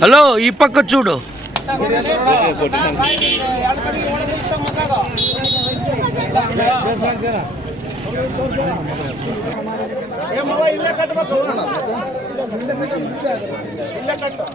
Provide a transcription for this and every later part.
Hello ఈ పక్క చూడు ಇಲ್ಲೇ ಕಟ್ಟಬೇಕು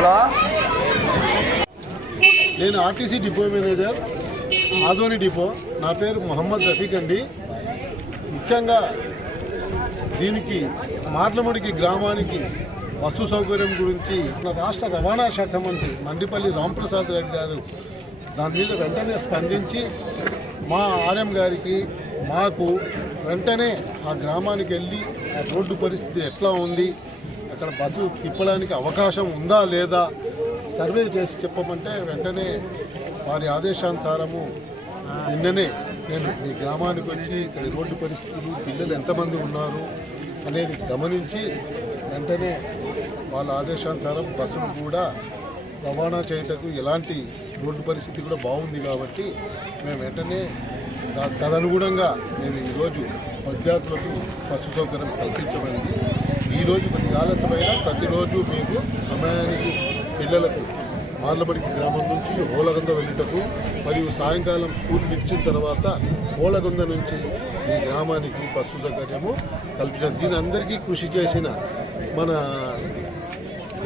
హలో? నేను RTC depot manager Adoni depot. నా పేరు మొహమ్మద్ రఫీక్ అండి. ముఖ్యంగా దీనికి మార్లముడికి గ్రామానికి వస్తు సౌకర్యం గురించి మన రాష్ట్ర రవాణా శాఖ మంత్రి మండిపల్లి రాంప్రసాద్ రెడ్డి గారు దాని మీద వెంటనే స్పందించి మా ఆర్ఎం గారికి మాకు వెంటనే ఆ గ్రామానికి వెళ్ళి ఆ రోడ్డు పరిస్థితి ఎట్లా ఉంది అక్కడ బస్సు తిప్పడానికి అవకాశం ఉందా లేదా సర్వే చేసి చెప్పమంటే వెంటనే వారి ఆదేశానుసారము నిన్ననే నేను మీ గ్రామానికి వచ్చి ఇక్కడ రోడ్డు పరిస్థితులు పిల్లలు ఎంతమంది ఉన్నారు అనేది గమనించి వెంటనే వాళ్ళ ఆదేశానుసారం బస్సులు కూడా రవాణా చేయటకు ఎలాంటి రోడ్డు పరిస్థితి కూడా బాగుంది కాబట్టి మేము వెంటనే తదనుగుణంగా మేము ఈరోజు విద్యార్థులకు బస్సు సౌకర్యం కల్పించబడింది. ఈరోజు కొద్దిగా ఆలస్యమైన ప్రతిరోజు మీకు సమయానికి పిల్లలకు మార్లబడి గ్రామం నుంచి హోలగొంద వెళ్ళటకు మరియు సాయంకాలం స్కూల్ ఇచ్చిన తర్వాత హోలగొంద నుంచి మీ గ్రామానికి బస్సు సౌకర్యము కల్పించారు. దీని అందరికీ కృషి చేసిన మన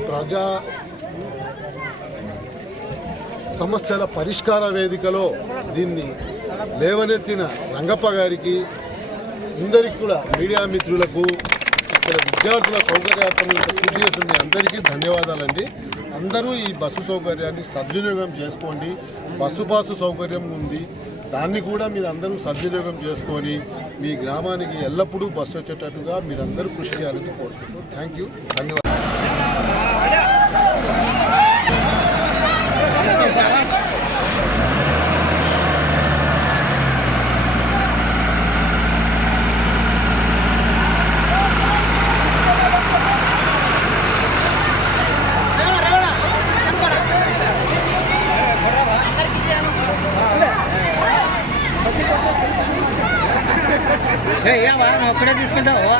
ప్రజా సమస్యల పరిష్కార వేదికలో దీన్ని లేవనెత్తిన రంగప్ప గారికి అందరికి కూడా మీడియా మిత్రులకు ఇక్కడ విద్యార్థుల సౌకర్యార్థం కృషి అందరికీ ధన్యవాదాలండి. అందరూ ఈ బస్సు సౌకర్యాన్ని సద్వినియోగం చేసుకోండి. బస్సు పాసు సౌకర్యం ఉంది. దాన్ని కూడా మీరు అందరూ సద్వినియోగం చేసుకొని మీ గ్రామానికి ఎల్లప్పుడూ బస్సు వచ్చేటట్టుగా మీరందరూ కృషి చేయాలని కోరుకుంటున్నాను థ్యాంక్ యూ ధన్యవాదాలు. ఒక్కడే తీసుకుంటావు